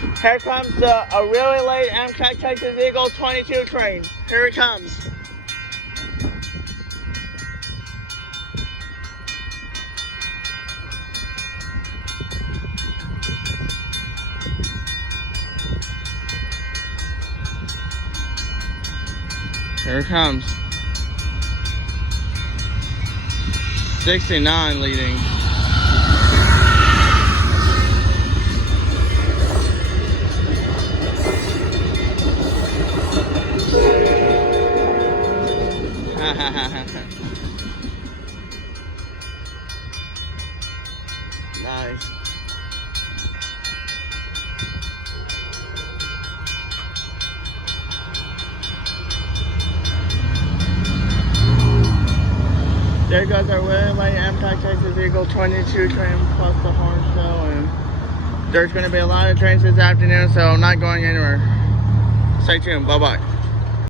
Here comes a really late Amtrak Texas Eagle 22 train. Here it comes. Here it comes. 69 leading. Nice. There goes our way by Amtrak Texas Eagle 22 train plus the horn show, and there's going to be a lot of trains this afternoon, so I'm not going anywhere. Stay tuned. Bye bye.